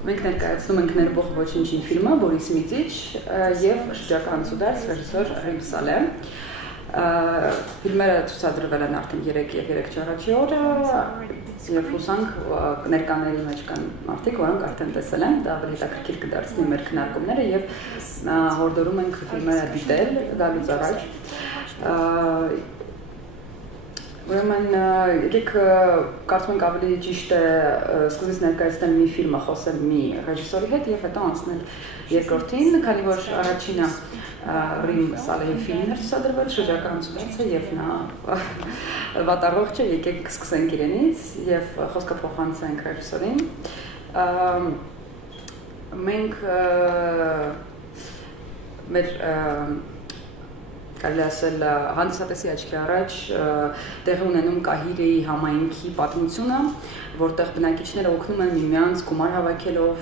Մենք ներկայացնում ենք ներբող ոչինչին ֆիլմը Բորիս Միտիչ եւ շրջակա անցուդարձ ռեժիսոր Ռիմ Սալեհ։ Ֆիլմերը ցուցադրվել են արդեն 3 եւ 3-4 օր եւ հուսանք ներկաների մեջ կան մարդիկ, որոնք արդեն տեսել են, դա ավելի հետաքրքիր կդարձնի մեր քննարկումները եւ հորդորում ենք ֆիլմերը դիտել գալուց առաջ։ Ուրեմն եկեք կարծում ենք ավելի ճիշտ է սկզբից ներկայացնել մի ֆիլմը, խոսել մի ռեժիսորի հետ եւ հետո անցնել երկրորդին, քանի որ առաջինը Ռիմ Սալեհի ֆիլմն էր ցուցադրվել, շրջակա անցուդարձը եւ նա վատառողջ է, եկեք սկսենք իրենից եւ խոսքը փոխանցենք ռեժիսորին։ Մենք մեր Կարելի ասել հանդիսատեսի աչքի առաջ տեղի ունենում Կահիրեի համայնքի պատմությունը, որտեղ բնակիչները օգնում են միմյանց գումար հավաքելով,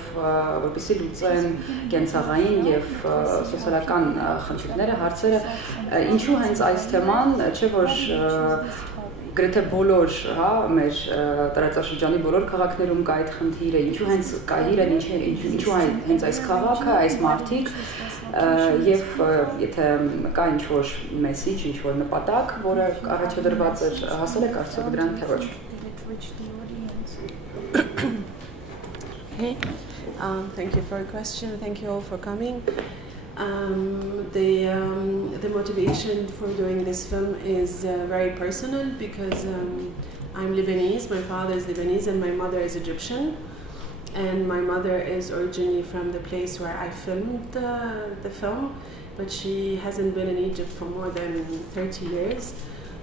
որպեսզի լուծեն կենցաղային եւ սոցիալական խնդիրները, հարցերը, ինչու հենց այս թեման, չէ՞ որ գրեթե բոլոր, հա, մեր տարածաշրջանի բոլոր քաղաքներում կա այդ խնդիրը, ինչու հենց Կահիրեն, ինչու հենց այս քաղաքը, այս մարդիկ եւ եթե կա ինչ-որ մեսիջ, ինչ-որ նպատակ, որը առաջադրված էր, հասել է կարծիք դրան թե ոչ։ Okay. Thank you for your question. Thank you all for coming. The motivation for doing this film is very personal because I'm Lebanese, my father is Lebanese and my mother is Egyptian. And my mother is originally from the place where I filmed the film, but she hasn't been in Egypt for more than 30 years.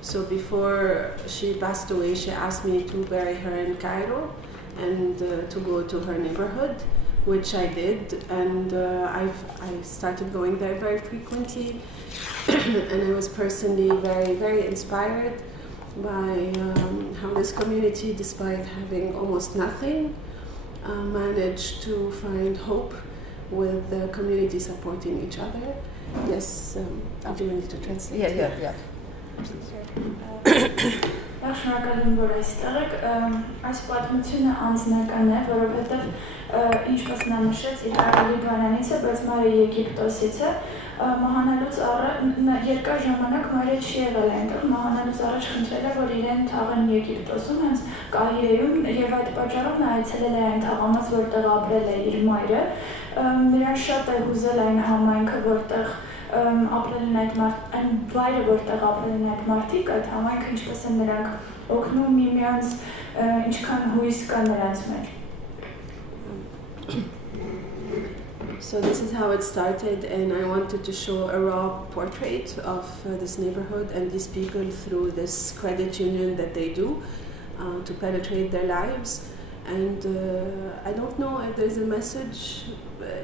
So before she passed away, she asked me to bury her in Cairo and to go to her neighborhood, which I did. And I started going there very frequently. And I was personally very, very inspired by how this community, despite having almost nothing, managed to find hope with the community supporting each other. Yes, do you need to translate? Yeah. Շնորհակալ եմ, որ այստեղ եք։ Այս պատմությունը անձնական է, որովհետև ինչպես նա նշեց, իր արելի բանանից է, բայց մայրը Եգիպտոսից է։ Մահանալուց առաջ երկար ժամանակ մայրը չի եղել այնտեղ, մահանալուց առաջ խնդրել է, որ իրեն թաղեն Եգիպտոսում, հենց Կահիրեում, եւ այդ պատճառով նա այցելել է այն թաղամաս, որտեղ ապրել է իր մայրը։ Նրան շատ է հուզել այն համայնքը, որտեղ ապրել են այն վայրը, որտեղ ապրել են այդ մարդիկ, այդ համայնքը ինչպես են նրանք օգնում միմյանց, ինչքան հույս կա նրանց մեջ։ So this is how it started, and I wanted to show a raw portrait of this neighborhood and these people through this credit union that they do to penetrate their lives. And I don't know if there's a message,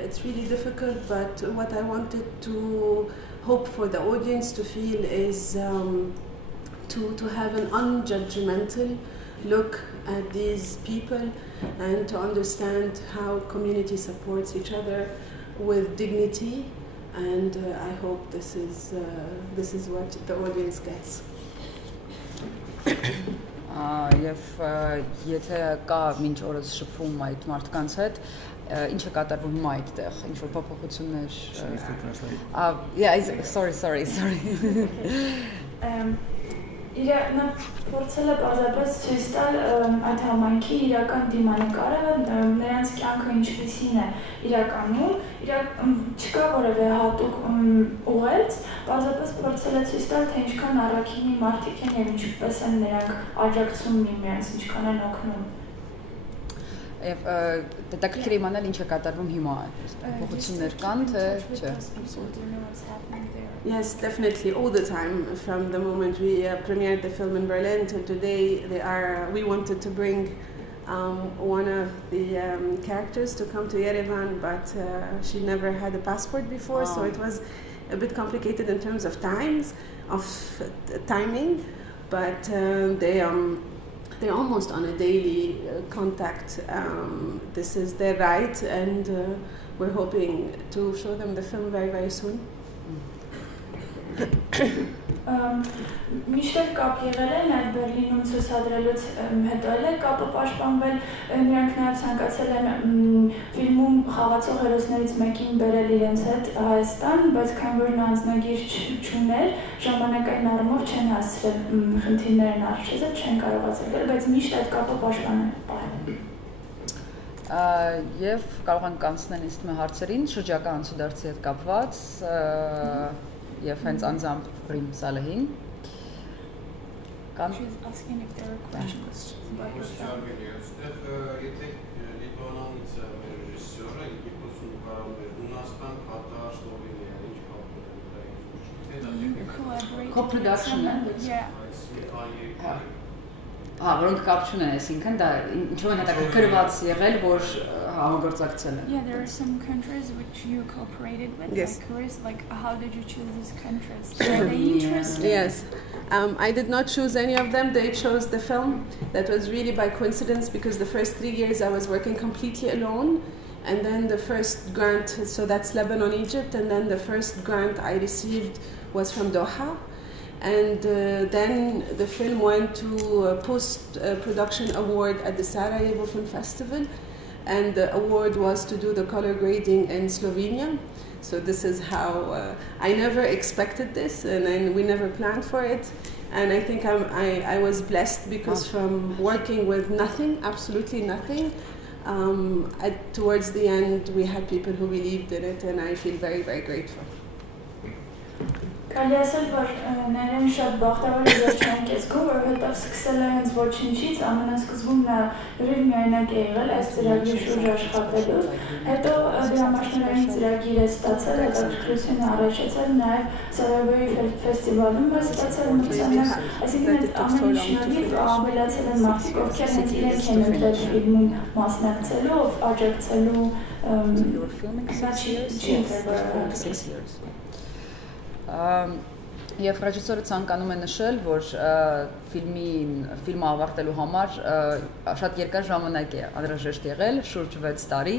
it's really difficult, but what I wanted to hope for the audience to feel is to have an unjudgmental look at these people and to understand how community supports each other with dignity, and I hope this is what the audience gets. Եվ եթե կա մինչ օրս շփվում այդ մարդկանց հետ, ինչ է կատարվում հիմա այդտեղ, ինչ որ փոփոխություններ։ Yeah, sorry. Նա փորձել է բազմապես ցույց տալ այդ համայնքի իրական դիմանկարը, նրանց կյանքը ինչպիսին է իրականում, չկա որևէ հատուկ ուղերձ, բազմապես փորձել է ցույց տալ, թե ինչքան առաքինի մարդիկ են եւ ինչպես են նրանք աջակցում միմյանց, ինչքան են օգնում։ Եվ հետաքրքիր է իմանալ ինչ է կատարվում հիմա, փոփոխություններ կան, թե չէ։ Yes, definitely, all the time. From the moment we premiered the film in Berlin till today, we wanted to bring one of the characters to come to Yerevan, but she never had a passport before, so it was a bit complicated in terms of timing. But they're almost on a daily contact. This is their right, and we're hoping to show them the film very, very soon. Միշտ կապ եղել են այդ Բերլինում ցուցադրելուց հետո էլ է կապը պաշտպանվել, նրանք նաև ցանկացել են ֆիլմը խաղացող հերոսներից մեկին բերել իրենց հետ Հայաստան, բայց քանի որ նա անձնագիր չուներ, ժամանակային առումով չեն հասցրել խնդիրներն առջևը, չեն կարողացել, բայց միշտ այդ կապը պաշտպանել պահել։ Եվ կարող ենք անցնել ինձ թվում է հարցերին շրջակա անցուդարձի հետ կապված եւ հենց անձամբ Ռիմ Սալեհին։ She's asking if there are questions about your film. Co-production, yeah. Որոնք կապ չունեն, այսինքն դա ինչու են հետաքրքրված եղել, որ համագործակցել են։ Yeah, there are some countries which you cooperated with. Yes. Like how did you choose these countries? Were they interesting? Yes. I did not choose any of them. They chose the film. That was really by coincidence because the first 3 years I was working completely alone. And then the first grant, so that's Lebanon, Egypt, and then the first grant I received was from Doha. And then the film went to a post-production award at the Sarajevo Film Festival. And the award was to do the color grading in Slovenia. So this is how I never expected this, and we never planned for it. And I think I was blessed because from working with nothing, absolutely nothing, towards the end we had people who believed in it, and I feel very, very grateful. Կարելի ասել, որ ներեն շատ բախտավոր իրար չենք զգում, որովհետև սկսել է հենց ոչինչից, ամենասկզբում նա լրիվ միայնակ է եղել այս ծրագրի շուրջ աշխատելու, հետո դրամաշնորհային ծրագիր է ստացել, հետաքրքրությունը առաջացել, նաև Սարայևոյի ֆեստիվալում է ստացել մրցանակ, այսինքն այդ ամեն շնորհիվ ավելացել են մարդիկ, ովքեր հենց իրենք են ընտրել ֆիլմին մասնակցելու, աջակցելու Եվ ռեժիսորը ցանկանում է նշել, որ ֆիլմը ավարտելու համար շատ երկար ժամանակ է անհրաժեշտ եղել, շուրջ 6 տարի,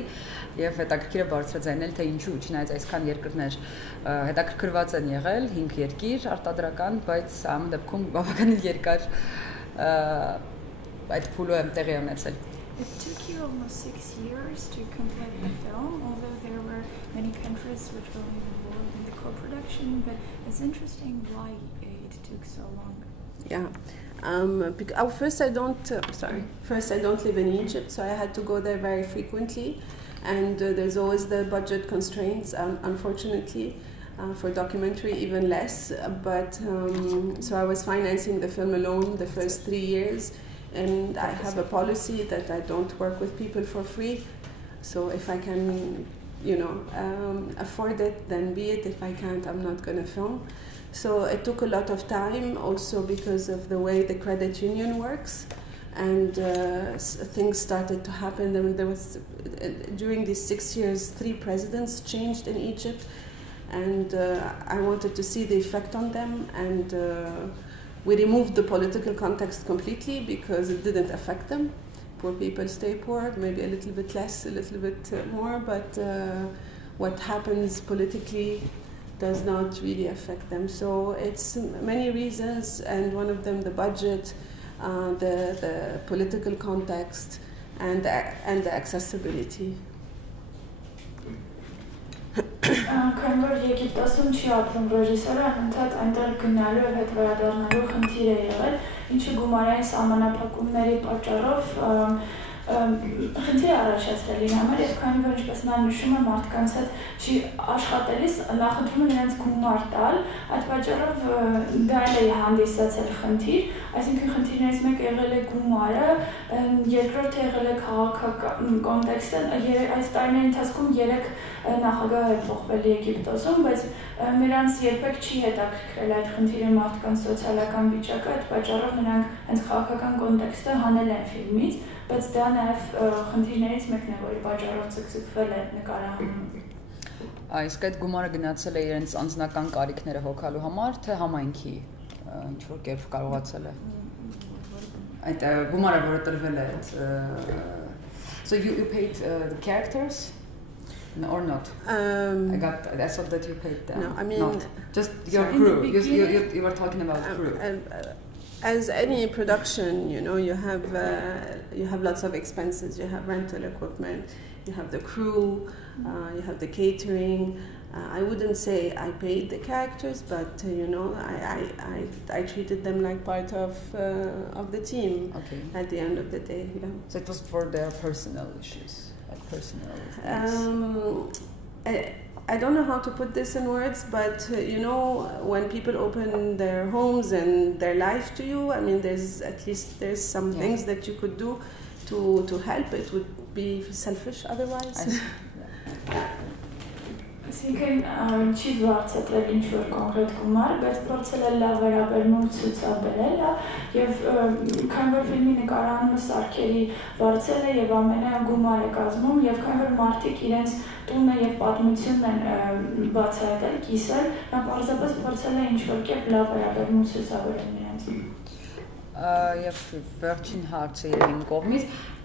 եւ հետաքրքիր է բարձրաձայնել, թե ինչու, չնայած այսքան երկրներ հետաքրքրված են եղել, 5 երկիր արտադրական, բայց ამ դեպքում բավականին երկար այդ փուլը տեղի ունեցել։ It took you almost 6 years to complete the film, although there were many countries which were involved in the co-production, but it's interesting why it took so long. Yeah, first I don't live in Egypt, so I had to go there very frequently, and there's always the budget constraints, unfortunately. For documentary, even less, but so I was financing the film alone the first 3 years. And I have a policy that I don't work with people for free. So if I can, afford it, then be it. If I can't, I'm not going to film. So it took a lot of time also because of the way the credit union works. And things started to happen. There was, during these 6 years, 3 presidents changed in Egypt. And I wanted to see the effect on them. And we removed the political context completely because it didn't affect them. Poor people stay poor, maybe a little bit less, a little bit more, but what happens politically does not really affect them. So it's many reasons, and one of them the budget, the political context, and the accessibility. Քանի որ Եգիպտոսում չի ապրում ռեժիսորը, ընդհանուր այնտեղ գնալու եւ հետ վերադառնալու խնդիր է եղել, ինչը գումարային սահմանափակումների պատճառով խնդիր է առաջացրել իր համար, եւ քանի որ ինչպես նա նշում է մարդկանց հետ չի աշխատելիս նախընտրում են իրենց գումար տալ, այդ պատճառով դա էլ է հանդիսացել խնդիր, այսինքն խնդիրներից մեկը եղել է գումարը, երկրորդը եղել է քաղաքական կոնտեքստը, այս տարիների ընթացքում 3 նախագահ է փոխվել Եգիպտոսում, բայց նրանց երբեք չի հետաքրքրել այդ խնդիրը մարդկանց սոցիալական վիճակը, այդ պատճառով նրանք հենց քաղաքական կոնտեքստը հանել են ֆիլմից, բայց դա նաև խնդիրներից մեկն է, որի պատճառով ցկցկվել է նկարահանումը։ Իսկ այդ գումարը գնացել է իրենց անձնական կարիքները հոգալու համար, թե համայնքի ինչ որ կերպ կարողացել է։ Այդ գումարը, որը տրվել է, so you paid the characters? No, or not? I thought that you paid them. No, I mean... Not. Just your crew. You were talking about crew. As any production, you have lots of expenses. You have rental equipment, you have the crew, you have the catering. I wouldn't say I paid the characters, but you know, I treated them like part of the team. Okay. At the end of the day, yeah. So it was for their personal issues, like personal things. I don't know how to put this in words, but you know, when people open their homes and their life to you, I mean, there's some things that you could do to help. It would be selfish otherwise. Այսինքն չի վարձատրել ինչ-որ կոնկրետ գումար, բայց փորձել է լավ վերաբերմունք ցուցաբերել եւ քանի որ ֆիլմի նկարահանումը սարքերի վարձել է եւ ամենը գումար է կազմում եւ քանի որ մարդիկ իրենց տունը եւ պատմությունն են բացահայտել, կիսել, նա պարզապես փորձել է ինչ-որ կերպ լավ վերաբերմունք ցուցաբերել իրենց։ Եվ վերջին հարցը իմ կողմից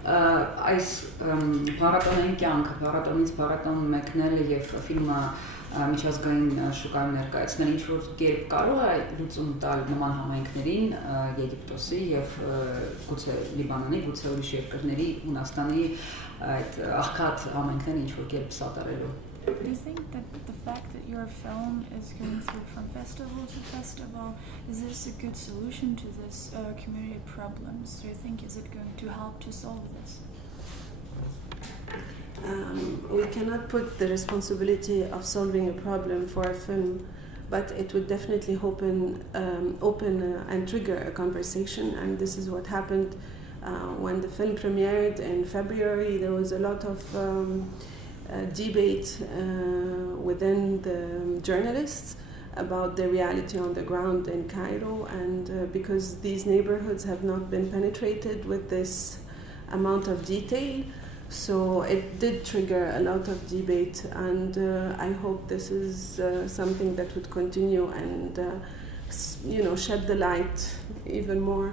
այս փառատոնային կյանքը, փառատոնից փառատոն մեկնելը եւ ֆիլմը միջազգային շուկայում ներկայացնել ինչ-որ կերպ կարող է լուծում տալ նման համայնքներին, Եգիպտոսի եւ գուցե Լիբանանի, գուցե ուրիշ երկրների, Հունաստանի այդ աղքատ համայնքները ինչ-որ կերպ սատարելու։ Do you think that the fact that your film is going through from festival to festival, is this a good solution to this community problems? Do you think is it going to help to solve this? We cannot put the responsibility of solving a problem for a film, but it would definitely open and trigger a conversation, and this is what happened when the film premiered in February. There was a lot of debate within the journalists about the reality on the ground in Cairo, and because these neighborhoods have not been penetrated with this amount of detail, so it did trigger a lot of debate, and I hope this is something that would continue and shed the light even more.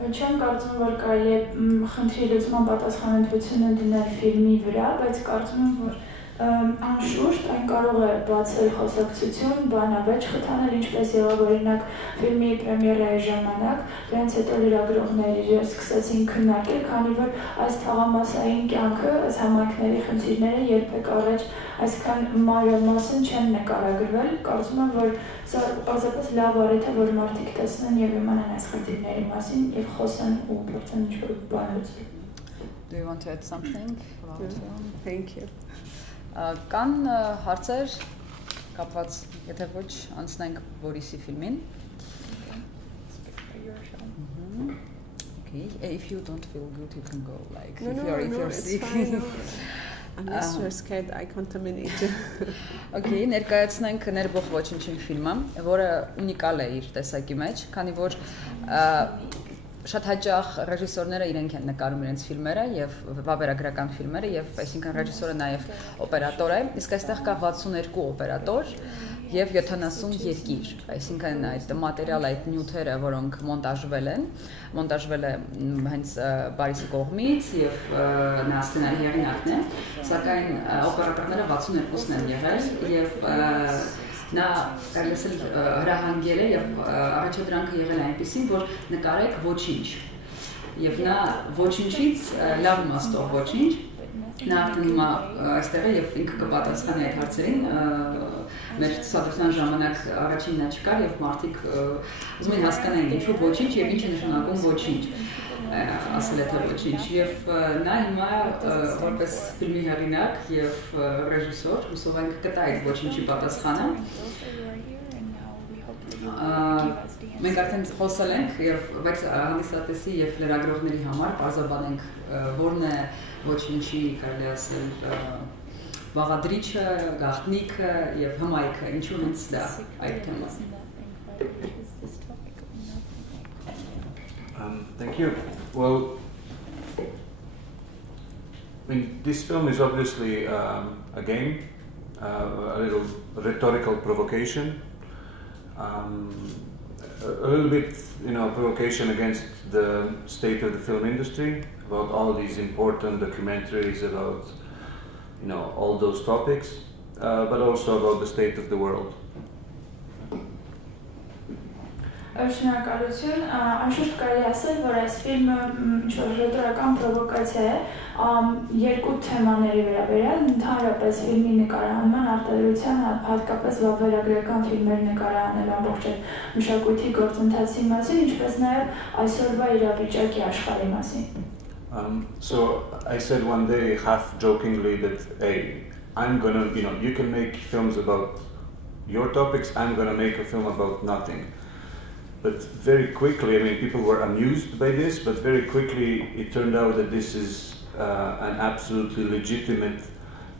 Չեմ կարծում որ կարելի է խնդրի լուծման պատասխանատվությունը դնել ֆիլմի վրա, բայց կարծում եմ որ անշուշտ այն կարող է բացել խոսակցություն, բանավեճ խթանել, ինչպես եղավ օրինակ ֆիլմի պրեմիերայի ժամանակ, դրանից հետո լրագրողները սկսեցին քննարկել, քանի որ այս թաղամասային կյանքը, այս համայնքների խնդիրները երբեք առաջ այսքան մանրամասն չեն նկարագրվել, կարծում եմ որ սա պարզապես լավ առիթ է, որ մարդիկ տեսնեն եւ իմանան այս խնդիրների մասին եւ խոսեն ու փորձեն ինչ-որ բան լուծել։ Do you want to add something about film? Thank you. Կան հարցեր կապված, եթե ոչ անցնենք Բորիսի ֆիլմին։ Okay, if you don't feel good, you can go. Like if you're sick. Unless you're scared, I contaminate you. Okay, ներկայացնենք ներբող ոչնչին ֆիլմը, որը ունիկալ է իր տեսակի մեջ, քանի որ շատ հաճախ ռեժիսորները իրենք են նկարում իրենց ֆիլմերը եւ վավերագրական ֆիլմերը եւ այսինքն ռեժիսորը նաեւ օպերատոր է, իսկ այստեղ կա 62 օպերատոր եւ 70 երկիր, այսինքն այդ մատերիալ, այդ նյութերը, որոնք մոնտաժվել է հենց Բարիսի կողմից եւ նա սցենարի հեղինակն է, սակայն օպերատորները 62-ն են եղել եւ նա կարելի է հրահանգել է եւ առաջադրանքը եղել այնպեսին, որ նկարեք ոչինչ եւ նա ոչինչից լավ իմաստով ոչինչ նա արդեն հիմա այստեղ է եւ ինքը կպատասխանի այդ հարցերին մեր ցուցադրության ժամանակ առաջին նա չկար եւ մարդիկ ուզում են հասկանալ ինչու ոչինչ եւ ինչ է նշանակում ոչինչ ասել է թե ոչինչ եւ նա հիմա որպես ֆիլմի հեղինակ եւ ռեժիսոր հուսով ենք կտա այդ ոչինչի պատասխանը մենք արդեն խոսել ենք եւ բայց հանդիսատեսի եւ լրագրողների համար բարձրաբանենք որն է ոչինչի կարելի ասել բաղադրիչը, գաղտնիքը եւ հմայքը, ինչու հենց դա այդ թեման։ Thank you. Well, I mean, this film is obviously a game, a little rhetorical provocation, a little bit, provocation against the state of the film industry, about all these important documentaries about, all those topics, but also about the state of the world. Շնորհակալություն, անշուշտ կարելի ասել, որ այս ֆիլմը ինչ-որ ռետորական պրովոկացիա է երկու թեմաների վերաբերյալ, ընդհանրապես ֆիլմի նկարահանման արտադրության, հատկապես վավերագրական ֆիլմեր նկարահանել ամբողջ մշակույթի գործընթացի մասին, ինչպես նաև այսօրվա իրավիճակի աշխարհի մասին։ So I said one day, half jokingly, that hey, I'm gonna, you can make films about your topics, I'm gonna make a film about nothing. But very quickly, I mean, people were amused by this, but very quickly it turned out that this is an absolutely legitimate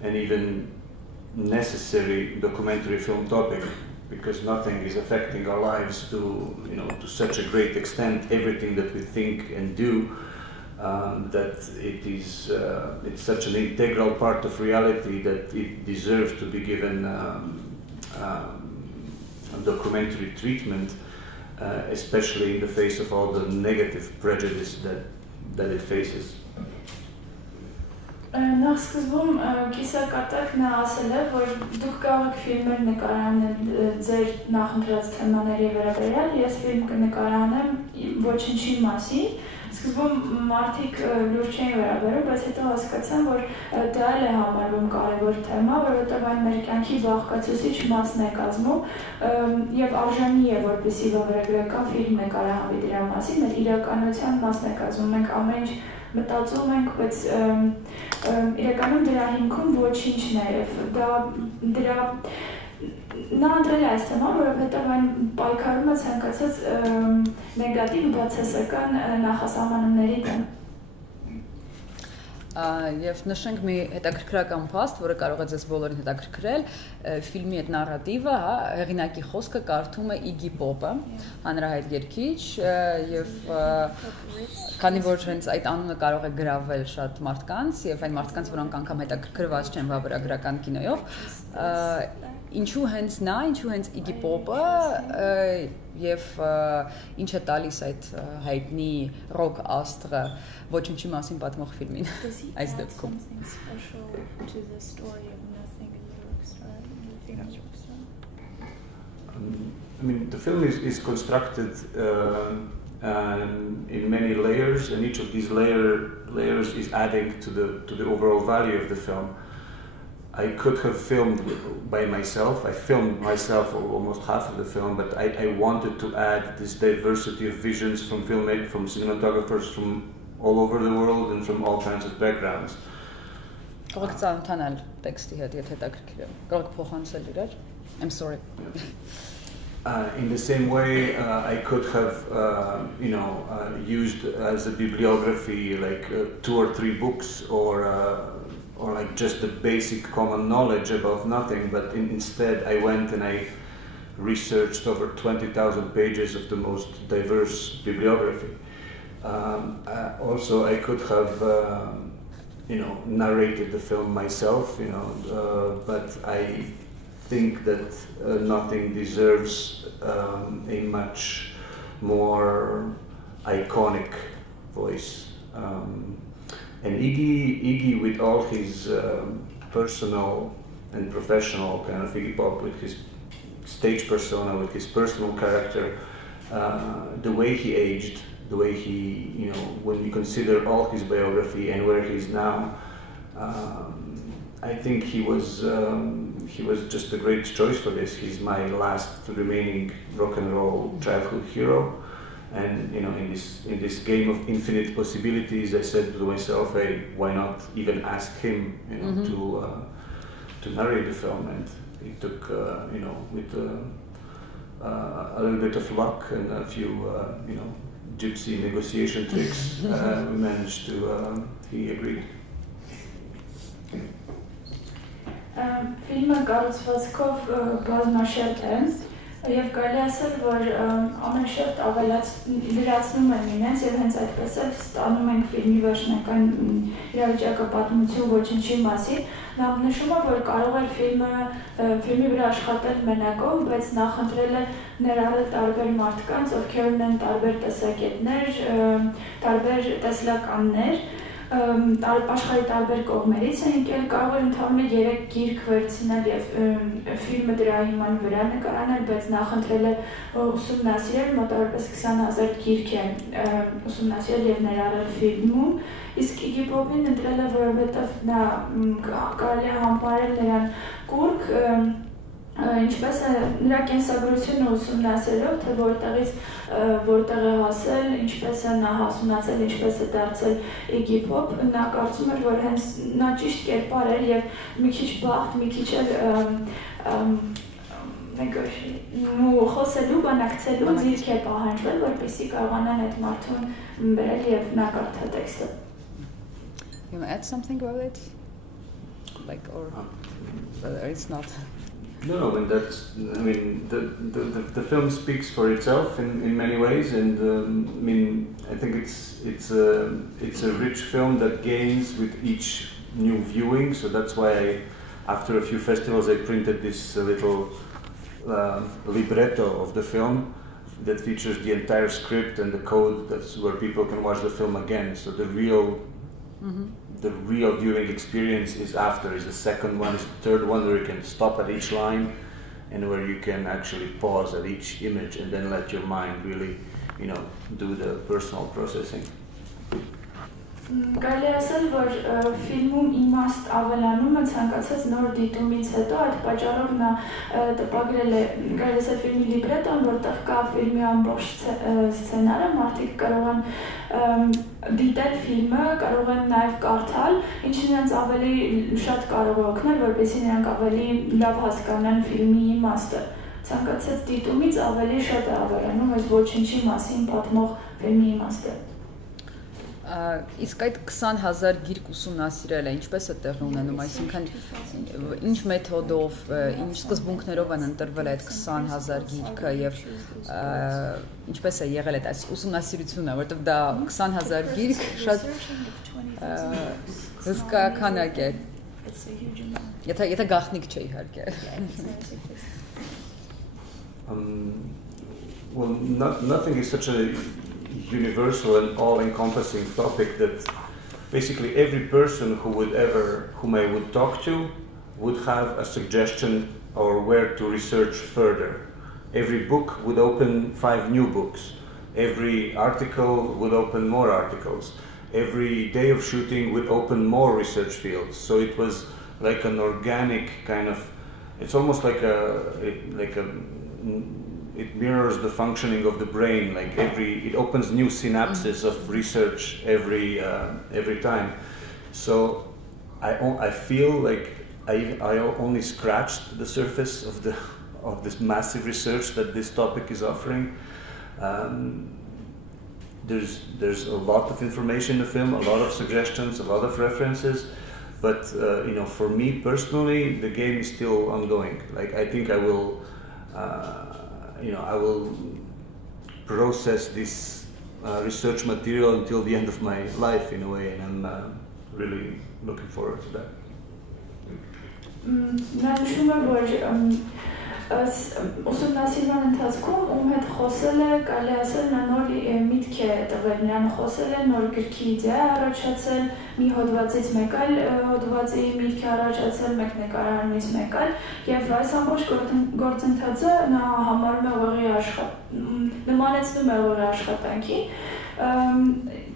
and even necessary documentary film topic, because nothing is affecting our lives to such a great extent, everything that we think and do, that it's such an integral part of reality that it deserves to be given a documentary treatment, especially in the face of all the negative prejudice that it faces. Նախ սկզբում կիսակատակ նա ասել է, որ դուք կարող եք ֆիլմեր նկարահանել ձեր նախընտրած թեմաների վերաբերյալ, ես ֆիլմ կնկարահանեմ ոչինչի մասին, սկզբում մարդիկ լուրջ չէին վերաբերում, բայց հետո հասկացան, որ դա էլ է համարվում կարևոր թեմա, որովհետև այն մեր կյանքի բաղկացուցիչ մասն է կազմում եւ արժանի է, որպեսզի վավերագրական ֆիլմ նկարահանվի դրա մասին, մեր իրականության մասն է կազմում, մենք ամեն ինչ մտածում ենք, բայց իրականում դրա հիմքում ոչինչն է եւ դրա նա ընտրել է այս թեման, որովհետեւ այն պայքարում է ցանկացած նեգատիվ բացասական նախասահմանումների դեմ։ Եվ նշենք մի հետաքրքրական փաստ, որը կարող է ձեզ բոլորին հետաքրքրել, ֆիլմի այդ նարատիվը, հեղինակի խոսքը կարդում է Իգի Պոպը, հանրահայտ երգիչ, եւ քանի որ հենց այդ անունը կարող է գրավել շատ մարդկանց եւ այն մարդկանց, որոնք անգամ հետաքրքրված չեն վավերագրական կինոյով, ինչու հենց նա, ինչու հենց Իգի Պոպը եւ ինչ է տալիս այդ հայտնի ռոք աստղը ոչինչի մասին պատմող ֆիլմին այս դեպքում։ I mean, the film is constructed in many layers, and each of these layers is adding to the overall value of the film. I could have filmed by myself. I filmed myself almost half of the film, but I wanted to add this diversity of visions from filmmakers, from cinematographers from all over the world and from all kinds of backgrounds. I'm sorry. In the same way, I could have, used as a bibliography like 2 or 3 books or like just the basic common knowledge about nothing, but instead I went and I researched over 20,000 pages of the most diverse bibliography. Also, I could have, narrated the film myself, but I think that nothing deserves a much more iconic voice. And Iggy, with all his personal and professional kind of Iggy Pop, with his stage persona, with his personal character, the way he aged, the way he, when you consider all his biography and where he is now, I think he was just a great choice for this. He's my last remaining rock and roll childhood hero. And in this game of infinite possibilities, I said to myself, "Hey, why not even ask him, to narrate the film?" And it took, with a little bit of luck and a few, gypsy negotiation tricks, we managed to. He agreed. Ֆիլմը կառուցվածքով բազմաշերտ է եւ կարելի ասել, որ ամեն շերտ լրացնում են իրենց եւ հենց այդպես էլ ստանում ենք ֆիլմի վերջնական իրավիճակը պատմություն ոչինչի մասին։ Նա նշում է, որ կարող է ֆիլմի վրա աշխատել մենակով, բայց նախընտրել է ներառել տարբեր մարդկանց, ովքեր ունեն տարբեր տեսակետներ, տարբեր տեսլականներ, աշխարհի տարբեր կողմերից են եկել, կարող էր ընդհանրապես 3 գիրք վերցնել եւ ֆիլմը դրա հիման վրա նկարանել, բայց նախընտրել է ուսումնասիրել, մոտավորապես 20,000 գիրք է ուսումնասիրել եւ ներառել ֆիլմում, իսկ Իգի Պոպին ընտրել է, որովհետեւ նա կարելի է համարել նրան կուրք, ինչպես է նրա կենսագրությունը ուսումնասիրելով, թե որտեղ է հասել, ինչպես է նա հասունացել, ինչպես է դարձել Իգի Պոպ, նա կարծում էր, որ հենց նա ճիշտ կերպար էր եւ մի քիչ բախտ, մի քիչ էլ խոսելու, բանակցելու ձիրք է պահանջվել, որպեսզի կարողանան այդ մարդուն բերել եւ նա կարդա տեքստը. You want to add something about it? Like, or it's not. No, and that's. I mean, the film speaks for itself in many ways, and I mean, I think it's a rich film that gains with each new viewing. So that's why, after a few festivals, I printed this little libretto of the film that features the entire script and the code. That's where people can watch the film again. So the real viewing experience is the second one, is the third one, where you can stop at each line and where you can actually pause at each image and then let your mind really, do the personal processing. Կարելի ասել, որ ֆիլմում իմաստ ավելանում է ցանկացած նոր դիտումից հետո, այդ պատճառով նա տպագրել է, կարելի ասել, ֆիլմի լիբրետոն, որտեղ կա ֆիլմի ամբողջ սցենարը, մարդիկ կարող են դիտել ֆիլմը, կարող են նաև կարդալ, ինչը նրանց ավելի շատ կարող է օգնել, որպեսզի նրանք ավելի լավ հասկանան ֆիլմի իմաստը։ Ցանկացած դիտումից ավելի շատ է ավելանում այս ոչինչի մասին պատմող ֆիլմի իմաստը։ Իսկ այդ 20,000 գիրք ուսումնասիրել է, ինչպես է տեղի ունենում, այսինքն ինչ մեթոդով, ինչ սկզբունքներով են ընտրվել այդ 20,000 գիրքը եւ ինչպես է եղել այդ ուսումնասիրությունը, որովհետեւ դա 20,000 գիրք շատ հսկա քանակ է։ Եթե գաղտնիք չէ իհարկե։ Well, nothing is such a universal and all-encompassing topic that basically every person whom I would talk to would have a suggestion or where to research further. Every book would open 5 new books. Every article would open more articles. Every day of shooting would open more research fields. So it was like an organic kind of, it's almost like it mirrors the functioning of the brain. Like it opens new synapses of research every time. So I feel like I only scratched the surface of this massive research that this topic is offering. There's a lot of information in the film, a lot of suggestions, a lot of references, but for me personally, the game is still ongoing. Like I think I will. I will process this research material until the end of my life in a way, and I'm really looking forward to that. Ուսումնասիրման ընթացքում ում հետ խոսել է, կարելի ասել նա նոր միտք է տվել, նրան խոսել է, նոր գրքի իդեա առաջացել, մի հոդվածից մեկ այլ հոդվածի միտք է առաջացել, մեկ նկարարումից մեկ այլ, եւ այս ամբողջ գործընթացը նա համարում է ուղղի նմանեցնում է ուղղի աշխատանքի,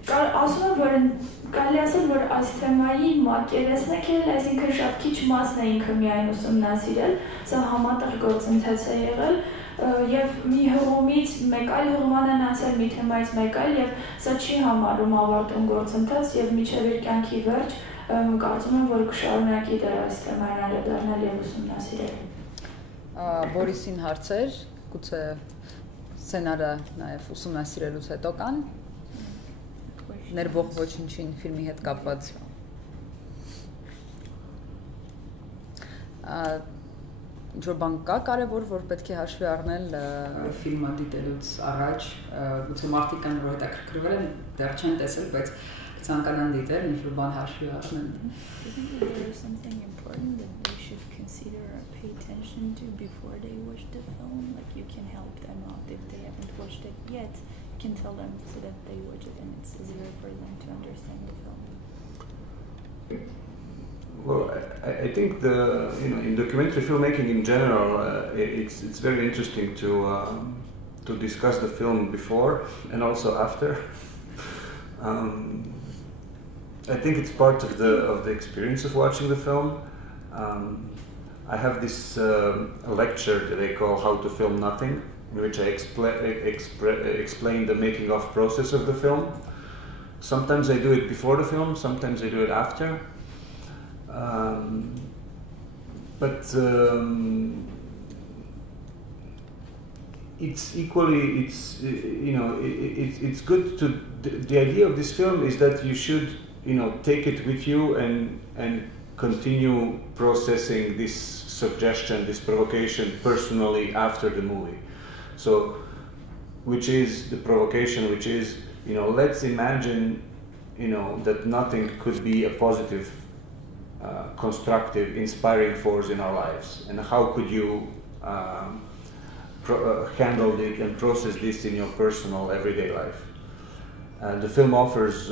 ասում եմ, որ կարելի ասել, որ այս թեմայի մակերեսն է քերել, այսինքն շատ քիչ մասն է ինքը միայն ուսումնասիրել, սա համատեղ գործընթաց է եղել, եւ մի հղումից մեկ այլ հղման են անցել, մի թեմայից մեկ այլ, եւ սա չի համարում ավարտուն գործընթաց, եւ մինչեւ իր կյանքի վերջ կարծում եմ, որ կշարունակի դեռ այս թեման անդրադառնալ եւ ուսումնասիրել։ Բորիսին հարցեր, գուցե սցենարը նաեւ ուսումնասիրելուց հետո կան։ Ներբող ոչինչին ֆիլմի հետ կապված ինչ-որ բան կա կարևոր, որ պետք է հաշվի առնել ֆիլմը դիտելուց առաջ, գուցե մարդիկ կան, որ հետաքրքրվել են, դեռ չեն տեսել, բայց ցանկանան դիտել, ինչ-որ բան հաշվի առնել։ Isn't there something important that they should consider or pay attention to before they watch the film? Like you can help them out if they haven't watched it yet. You can tell them so that they watch it and it's easier for them to understand the film. Well, I think in documentary filmmaking in general, it's very interesting to discuss the film before and also after. I think it's part of the experience of watching the film. I have this lecture that I call "How to Film Nothing," in which I explain the making of process of the film. Sometimes I do it before the film, sometimes I do it after. It's equally, it's good to, the idea of this film is that you should, take it with you and continue processing this suggestion, this provocation personally after the movie. So, which is the provocation, which is, let's imagine, that nothing could be a positive, constructive, inspiring force in our lives. And how could you handle it and process this in your personal everyday life? The film offers,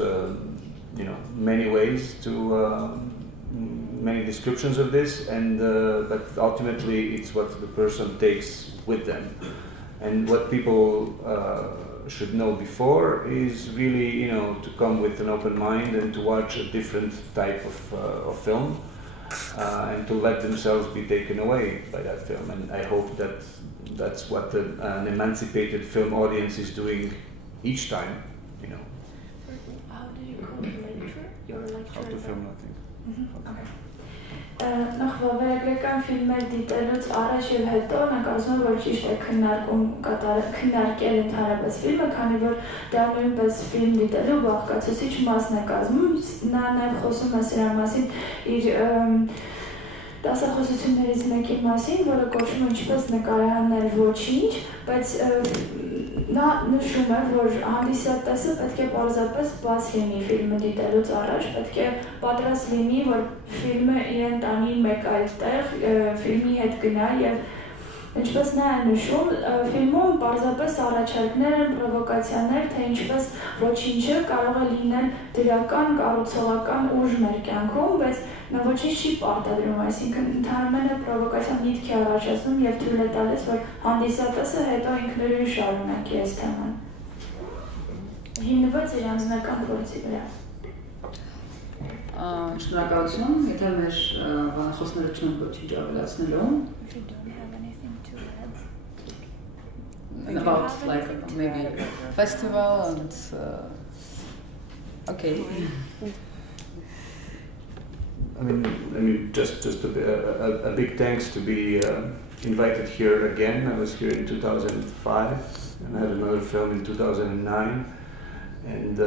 many ways to, many descriptions of this, and but ultimately it's what the person takes with them. And what people should know before is really, to come with an open mind and to watch a different type of film, and to let themselves be taken away by that film. And I hope that that's what an emancipated film audience is doing each time, How did you call the lecture? Your lecture? How to film nothing. Okay. Նախ վավերագրական ֆիլմեր դիտելուց առաջ եւ հետո նա կարծում եմ որ ճիշտ է քննարկել ընդհանրապես ֆիլմը, քանի որ դա նույնպես ֆիլմ դիտելու բաղկացուցիչ մասն է կազմում։ Նա նաեւ խոսում է սրա մասին իր դասախոսություններից մեկի մասին, որը կոչվում է ինչպես նկարահանել ոչինչ, բայց նա նշում է, որ հանդիսատեսը պետք է պարզապես բաց լինի ֆիլմը դիտելուց առաջ, պետք է պատրաստ լինի, որ ֆիլմը իրեն տանի մեկ այլ տեղ, ֆիլմի հետ գնա եւ ինչպես նա է նշում, ֆիլմում պարզապես առաջարկներ են, պրովոկացիաներ, թե ինչպես ոչինչը կարող է լինել դրական, կառուցողական ուժ մեր կյանքում, բայց նա ոչինչ չի պարտադրում, այսինքն ընդհանրապես պրովոկացիա միտք է առաջացնում եւ թույլ է տալիս, որ հանդիսատեսը հետո ինքնուրույն շարունակի այս թեման։ Հիմնված իր անձնական գործի վրա։ Շնորհակալություն, եթե մեր բանախոսները չունեն ոչինչ ավելացնելու։ About like maybe festival and okay. I mean, just a big thanks to be invited here again. I was here in 2005 and I had another film in 2009. And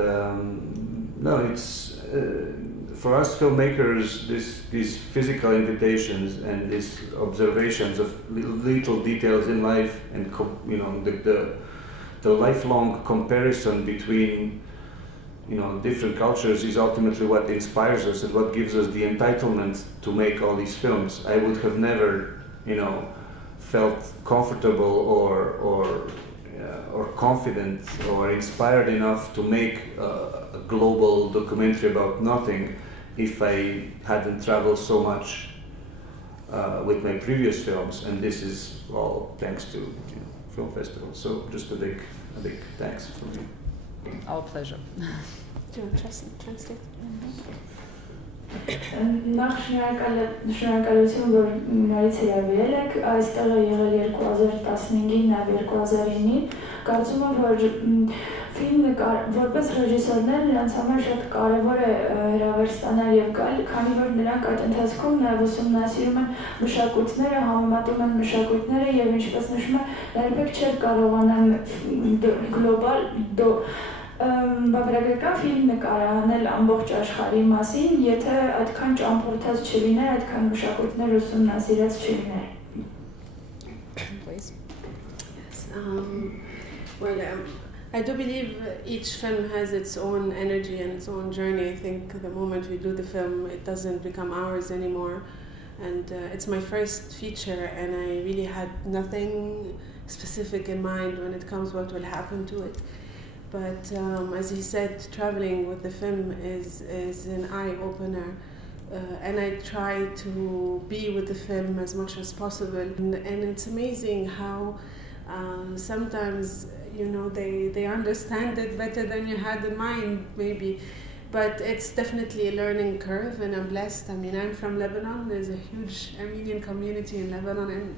no, it's for us filmmakers, these physical invitations and these observations of little details in life, and the lifelong comparison between different cultures is ultimately what inspires us and what gives us the entitlement to make all these films. I would have never, felt comfortable or confident or inspired enough to make a global documentary about nothing if I hadn't traveled so much with my previous films, and this is all thanks to film festivals. So just a big thanks from me. Our pleasure. Do you want to translate? Նախ շնորհակալություն, որ նորից հրավիրել եք, այստեղ է եղել 2015-ին, նաև 2009-ին, կարծում եմ, որ ֆիլմը որպես ռեժիսորներ նրանց համար շատ կարևոր է հրավեր ստանալ եւ գալ, քանի որ նրանք այդ ընթացքում նաև ուսումնասիրում են մշակույթները, համեմատում են մշակույթները եւ ինչպես նշում եմ, երբեք չէր կարողանան գլոբալ բավարարական ֆիլմ նկարահանել ամբողջ աշխարհի մասին, եթե այդքան ճամփորդած չլիներ, այդքան մշակույթներ ուսումնասիրած չլիներ։ Yes. Well, I do believe each film has its own energy and its own journey. I think the moment we do the film, it doesn't become ours anymore. And it's my first feature, and I really had nothing specific in mind when it comes what will happen to it. But as he said, traveling with the film is an eye-opener and I try to be with the film as much as possible. And it's amazing how sometimes, you know, they understand it better than you had in mind, maybe. But it's definitely a learning curve, and I'm blessed. I mean, I'm from Lebanon. There's a huge Armenian community in Lebanon,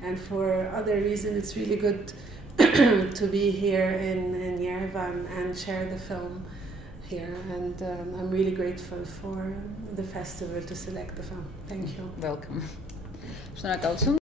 and for other reasons, it's really good to be here in Yerevan and share the film here. And I'm really grateful for the festival to select the film. Thank you. Welcome. Շնորհակալություն